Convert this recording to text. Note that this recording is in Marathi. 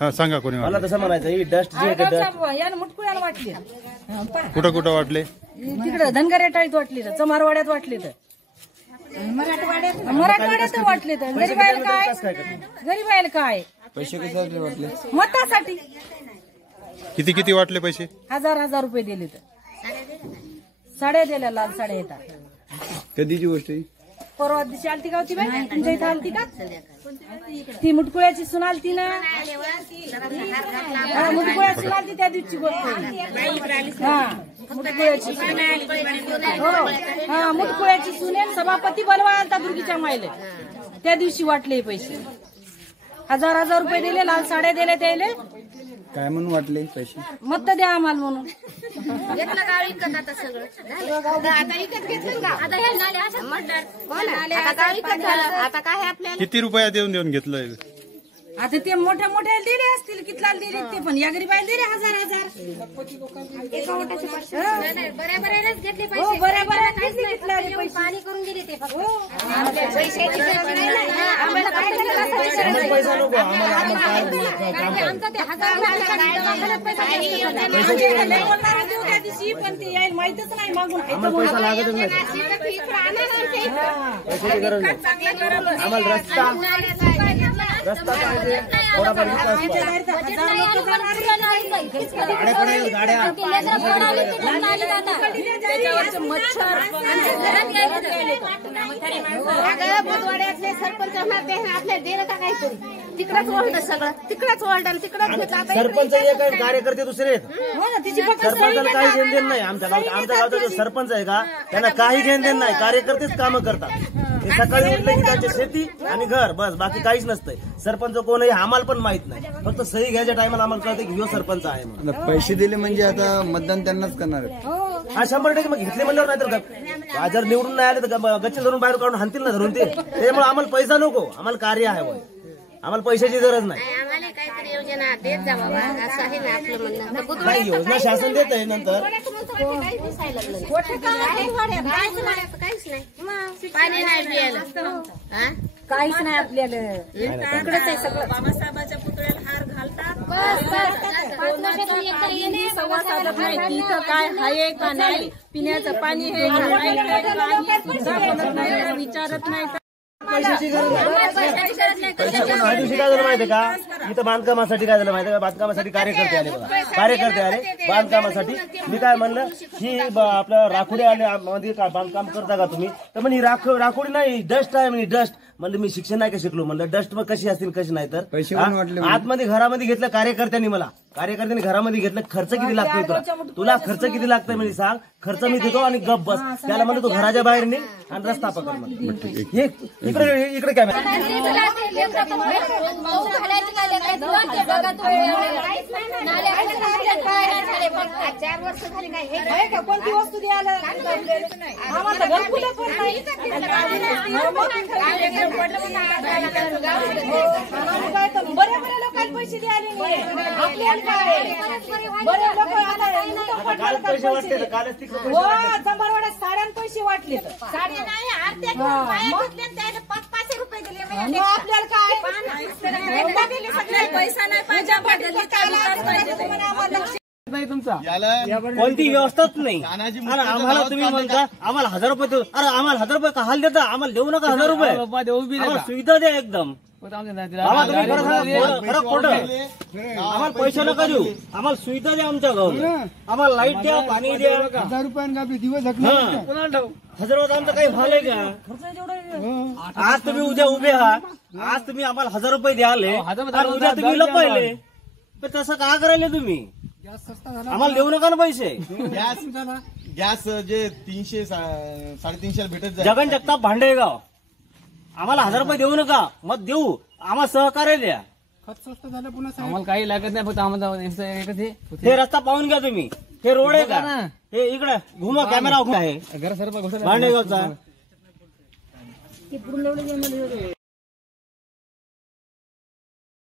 हा सांगा कोणी मला तसं म्हणायचं ही डस्ट जी आहे का डस्ट यानं मुटकुळ्याला वाटली कुठं कुठं वाटले? तिकडे धनगरेटाळीत वाटली तर चमारवाड्यात वाटली तर मराठवाड्यात वाटले तर गरीबायला काय पैसे कशासाठी वाटले? मतासाठी किती किती वाटले पैसे? 1000 रुपये दिले तर साड्या दिल्या, लाल साड्या येतात. कधीची गोष्ट आहे? परवा दिवशी आलती का होती बाई तुमच्या इथं आलती का? ती मुटकुळ्याची सुन आलती ना, मुटकुळ्याची सुन आलती त्या दिवशी गोष्ट. हा मुटकुळ्याची हा मुटकुळ्याची सुने सभापती बनवा आलता दुर्गीच्या मायले. त्या दिवशी वाटले पैसे 1000 रुपये दिले, लाल साड्या दिल्या त्याले. काय म्हणून वाटले पैसे? मत द्या आम्हाला म्हणून. घेतलं का विकत आता सगळं? आता विकत घेतलं का? आता हे नाले असं म्हणतात आता काय विकत झालं? आता काय आपल्याला किती रुपया देऊन देऊन घेतलंय? आता ते मोठ्या मोठ्या दिले असतील, कितला दिले ते पण या गरीबाला दिले 1000. एका ओटाचे 500 नाही बऱ्याच घेतले पैसे. हो बऱ्या पैसे पाणी करून दिले ते फक्त. पैशाची आम्हाला काय पैसा नको आमचं ते 1000 त्या दिवशी पण ते यायला माहितच नाही मागून पैसा लागतच नाही. पैशाची गरज नाही आम्हाला. रस्ता पाहिजे थोडाफार बुधवाड्यातले सरपंच आपल्या दिलं का काहीतरी तिकडच ओढलं सगळं, तिकडच ओढलं तिकडच. सरपंच एक आहे, कार्यकर्ते दुसरे आहेत. सरपंचाला काही घेण देण नाही. आमच्या गावचा जो सरपंच आहे का त्यांना काही घेण देण नाही. कार्यकर्तेच कामं करतात. ते सकाळी उठले की त्यांची शेती आणि घर, बस बाकी काहीच नसतंय. सरपंच कोण आहे आम्हाला पण माहित नाही. फक्त सही घ्यायच्या टायमाला आम्हाला कळतं की ह्यो सरपंच आहे म्हणून. पैसे दिले म्हणजे आता मतदान त्यांनाच करणार आहे. हा 100% मग घेतले म्हणल्यावर नाही तर जर निवडून नाही आले तर गच्ची धरून बाहेर काढून हाणतील ना धरून ते. त्यामुळे आम्हाला पैसा नको, आम्हाला कार्य आहे. आम्हाला पैशाची गरज नाही. आम्हाला काहीतरी योजना देत जा बाबा असं आहे ना आपलं म्हणणं. नाही योजना शासन देत आहे नंतर. काहीच नाही पाणी नाही पियाला काहीच नाही आपल्याला. तिकडेच आहे सगळं. बाबासाहेबाच्या पुतळ्याला हार घालतात बस 5 वर्षातून एकदा येणे. संवाद साधत नाही तिथं काय आहे का नाही, पिण्याचं पाणी आहे का नाही, विचारत नाही. पैशाची गरज नाही. त्या दिवशी काय झालं माहितीये का, इथं बांधकामासाठी काय झालं माहितीये का, बांधकामासाठी कार्यकर्ते आले बघा. कार्यकर्ते आले बांधकामासाठी. मी काय म्हणलं ही आपलं राखोडी आले मध्ये बांधकाम करता का तुम्ही, तर म्हणे राखोडी नाही डस्ट आहे म्हणे. डस्ट म्हणलं मी शिक्षण नाही का शिकलो, म्हणलं डस्ट मग कशी असतील कशी नाही. तर पैसे वाटले आतमध्ये घरामध्ये घेतलं कार्यकर्त्यांनी. मला कार्यकर्त्यांनी घरामध्ये घेतलं. खर्च किती लागतोय तुला खर्च किती लागतोय म्हणजे सांग. खर्च मी देतो आणि गप बस. त्याला म्हणतो तू घराच्या बाहेर निघ आणि रस्ता पकड. इकडे काय 4 वर्ष झाली काय कोणती वस्तू द्यायला आम्हाला घरकुलं पण नाही. बऱ्या लोकांना पैसे द्यायला पैसे वाटते कालच तिकडे चंबारवाड्यात साड्यान पैसे वाटले. साडे नाही अर्ध्या 5 रुपये दिले. आपल्याला काय पैसा नाही कोणती व्यवस्थाच नाही. आम्हाला तुम्ही म्हणता आम्हाला 1000 रुपये देऊ. अरे आम्हाला 1000 रुपये का हाल देता. आम्हाला देऊ नका 1000 रुपये. सुविधा द्या एकदम. आम्हाला पैसा नका देऊ, आम्हाला सुविधा द्या. आमच्या गावाला आम्हाला लाईट द्या, पाणी द्या. 1000 रुपयांना दिवस 1000 आमचं काही भाव आहे का. आज तुम्ही उद्या उभे आहात, आज तुम्ही आम्हाला 1000 रुपये द्याले, उद्या तुम्ही लपवले. पण तसं का करायला तुम्ही. आम्हाला देऊ नका ना पैसे. गॅस जे 300 350 भेटत जगन जगताप भांडेगाव आम्हाला 1000 रुपये देऊ नका, मग देऊ. आम्हाला सहकार्य द्या. आम्हाला काही लागत नाही, फक्त आम्हाला हे रस्ता पाहून घ्या तुम्ही. हे रोड आहे का, हे इकडे घुमा कॅमेरा आहे भांडेगावचा.